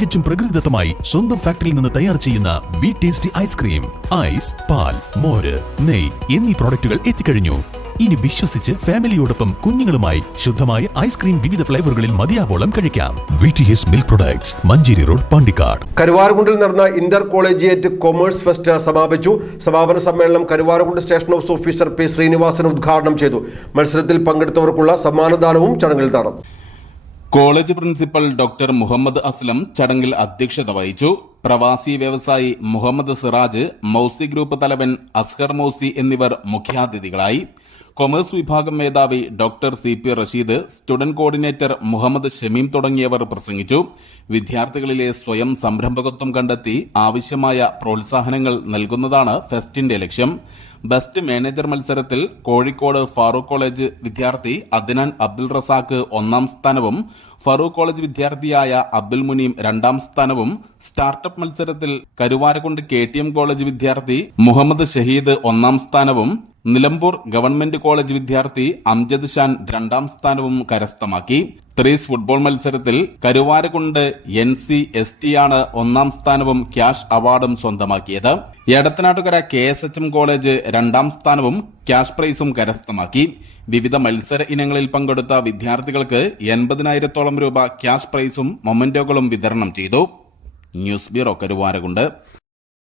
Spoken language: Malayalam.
തികച്ചും പ്രകൃതിദത്തമായി സ്വന്തം ഫാക്ടറിയിൽ നിന്ന് തയ്യാർ ചെയ്യുന്ന വി ടേസ്റ്റി ഐസ്ക്രീം ഐസ് പാൽ മോര് നെയ് എന്നീ പ്രോഡക്റ്റുകൾ എത്തിക്കഴിഞ്ഞു. ഇനി വിശ്വസിച്ച് ഫാമിലിയോടൊപ്പം കുഞ്ഞുങ്ങളുമായി ശുദ്ധമായ ഐസ്ക്രീം വിവിധ ഫ്ലേവറുകളിൽ മതിയാവോളം കഴിക്കാം. V T S milk products Manjeri road Pandikkad. കരുവാറുകുണ്ടിൽ നടന്ന ഇന്റർ കോളേജിയേറ്റ് കൊമേഴ്സ് ഫെസ്റ്റ് സമാപിച്ചു. സമാപന സമ്മേളനം Karuvarakundu station house officer P Sreenivasan ഉദ്ഘാടനം ചെയ്തു. മത്സരത്തിൽ പങ്കെടുത്തവർക്കുള്ള സമ്മാനദാനവും ചടങ്ങിൽ നടന്നു. College principal doctor Muhammad Aslam ചടങ്ങിൽ അധ്യക്ഷത വഹിച്ചു. പ്രവാസി വ്യവസായി മുഹമ്മദ് സിറാജ് മൗസി ഗ്രൂപ്പ് തലവൻ അസ്ഹർ മൗസി എന്നിവർ മുഖ്യാതിഥികളായി. കൊമേഴ്സ് വിഭാഗം മേധാവി doctor C P Rasheed student coordinator Muhammad Shameem തുടങ്ങിയവർ പ്രസംഗിച്ചു. വിദ്യാർത്ഥികളിലെ സ്വയം സംരംഭകത്വം കണ്ടെത്തി ആവശ്യമായ പ്രോത്സാഹനങ്ങൾ നൽകുന്നതാണ് ഫെസ്റ്റിന്റെ ലക്ഷ്യം. ബെസ്റ്റ് മാനേജർ മത്സരത്തിൽ കോഴിക്കോട് ഫാറൂഖ് കോളേജ് വിദ്യാർത്ഥി അദ്നാൻ അബ്ദുൾ റസാഖ് ഒന്നാം സ്ഥാനവും ഫറൂഖ് കോളേജ് വിദ്യാർത്ഥിയായ അബ്ദുൽ മുനീം രണ്ടാം സ്ഥാനവും സ്റ്റാർട്ടപ്പ് മത്സരത്തിൽ കരുവാരക്കുണ്ട് കെ കോളേജ് വിദ്യാർത്ഥി മുഹമ്മദ് ഷഹീദ് ഒന്നാം സ്ഥാനവും നിലമ്പൂർ ഗവൺമെന്റ് കോളേജ് വിദ്യാർത്ഥി അംജദ് ഷാൻ രണ്ടാം സ്ഥാനവും കരസ്ഥമാക്കി. ത്രീസ് ഫുട്ബോൾ മത്സരത്തിൽ Karuvarakundu N C S T ആണ് ഒന്നാം സ്ഥാനവും ക്യാഷ് അവാർഡും സ്വന്തമാക്കിയത്. Edathanattukara K S H M college രണ്ടാം സ്ഥാനവും ക്യാഷ് പ്രൈസും കരസ്ഥമാക്കി. വിവിധ മത്സര ഇനങ്ങളിൽ പങ്കെടുത്ത വിദ്യാർത്ഥികൾക്ക് എൺപതിനായിരത്തോളം രൂപ ക്യാഷ് പ്രൈസും മൊമെന്റോകളും വിതരണം ചെയ്തു. News bureau Karuvarakundu.